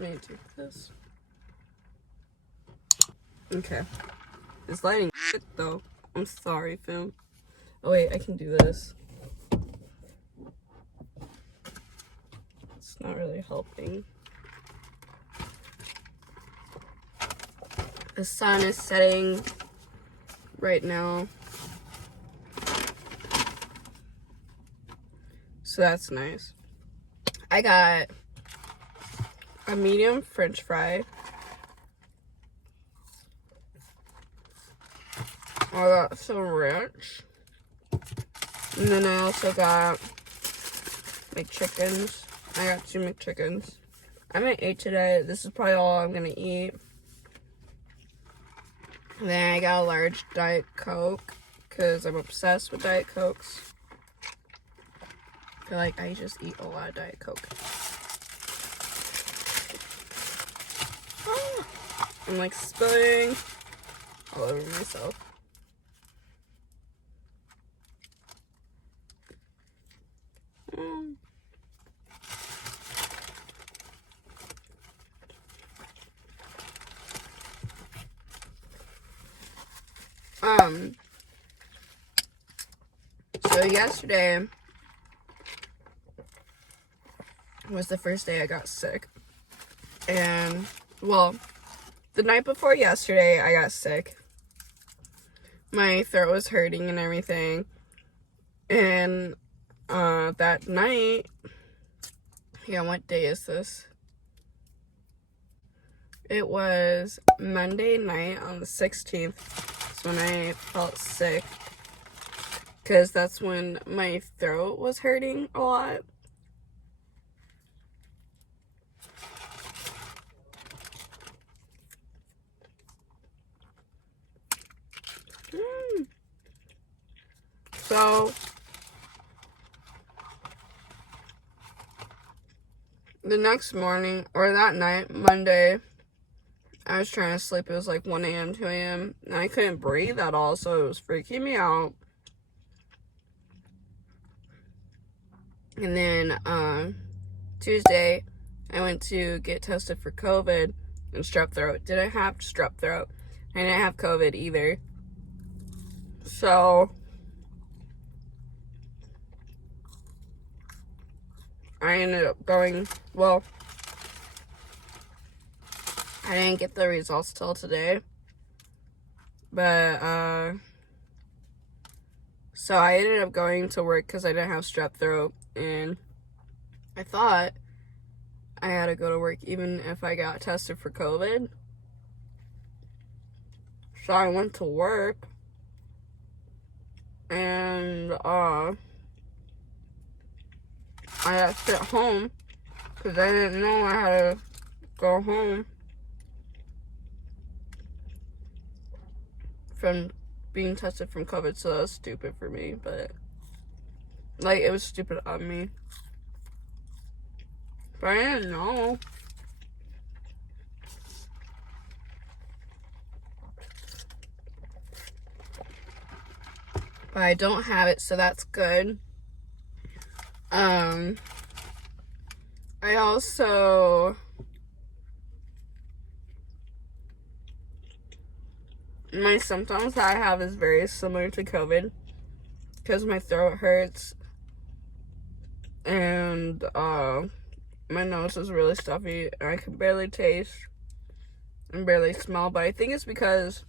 Let me take this. Okay. This lighting shit though. I'm sorry, film. Oh wait, I can do this. It's not really helping. The sun is setting right now. So that's nice. I got a medium French fry. I got some ranch. And then I also got McChickens. I got 2 McChickens. I haven't ate today. This is probably all I'm gonna eat. And then I got a large Diet Coke because I'm obsessed with Diet Cokes. I feel like I just eat a lot of Diet Coke. I'm like spilling all over myself. So yesterday was the first day I got sick. And, well, the night before yesterday, I got sick. My throat was hurting and everything. And, that night, yeah, what day is this? It was Monday night on the 16th. That's when I felt sick. Because that's when my throat was hurting a lot. So, the next morning, or that night, Monday, I was trying to sleep. It was like 1 a.m., 2 a.m., and I couldn't breathe at all, so it was freaking me out. And then, Tuesday, I went to get tested for COVID and strep throat. Didn't have strep throat. I didn't have COVID either. So, I ended up going, well, I didn't get the results till today. But, so I ended up going to work because I didn't have strep throat. And I thought I had to go to work even if I got tested for COVID. So I went to work. And, I had to sit home because I didn't know I had to go home from being tested from COVID, so that was stupid for me, but, like, it was stupid of me. But I didn't know. But I don't have it, so that's good. I also, my symptoms that I have is very similar to COVID, because my throat hurts, and, my nose is really stuffy, and I can barely taste and barely smell, but I think it's because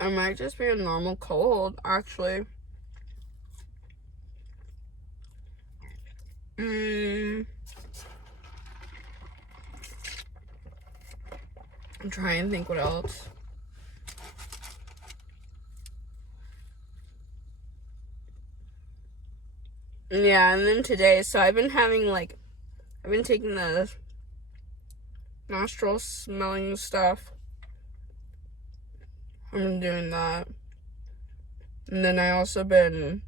I might just be a normal cold, actually. I'm trying to think what else. Yeah, and then today, so I've been having, like, I've been taking the nostril smelling stuff. I've been doing that. And then I also been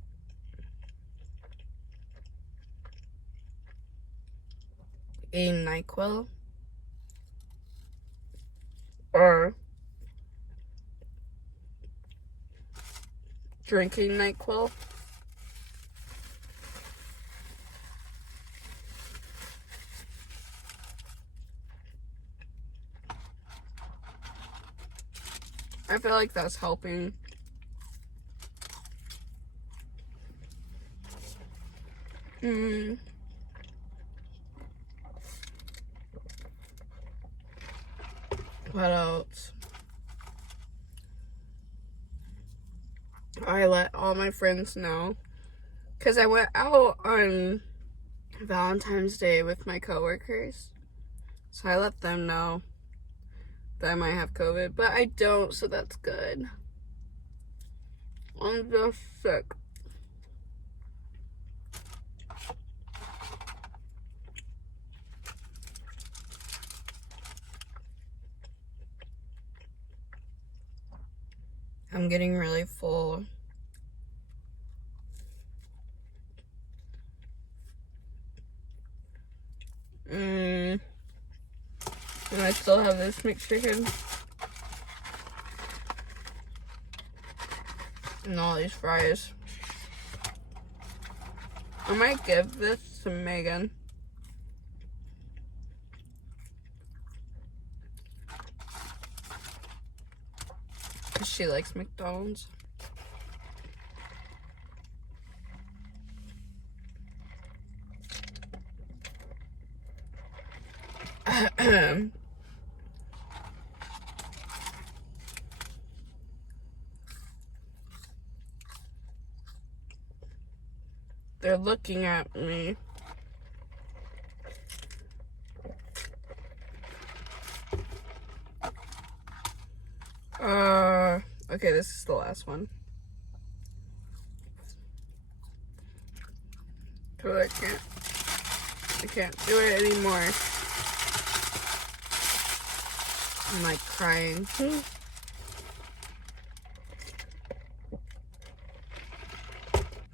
eating NyQuil. Or drinking NyQuil. I feel like that's helping. What else? I let all my friends know, because I went out on Valentine's Day with my coworkers, so I let them know that I might have COVID, but I don't, so that's good. I'm just sick. I'm getting really full. And I still have this mixed chicken. And all these fries. I might give this to Megan. Because she likes McDonald's. They're looking at me. Okay, this is the last one. Cause I can't do it anymore. I'm like crying.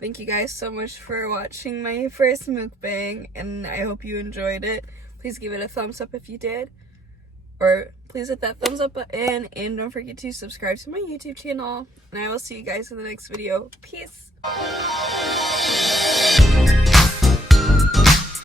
Thank you guys so much for watching my first mukbang, and I hope you enjoyed it. Please give it a thumbs up if you did, or please hit that thumbs up button, and don't forget to subscribe to my YouTube channel, and I will see you guys in the next video. Peace.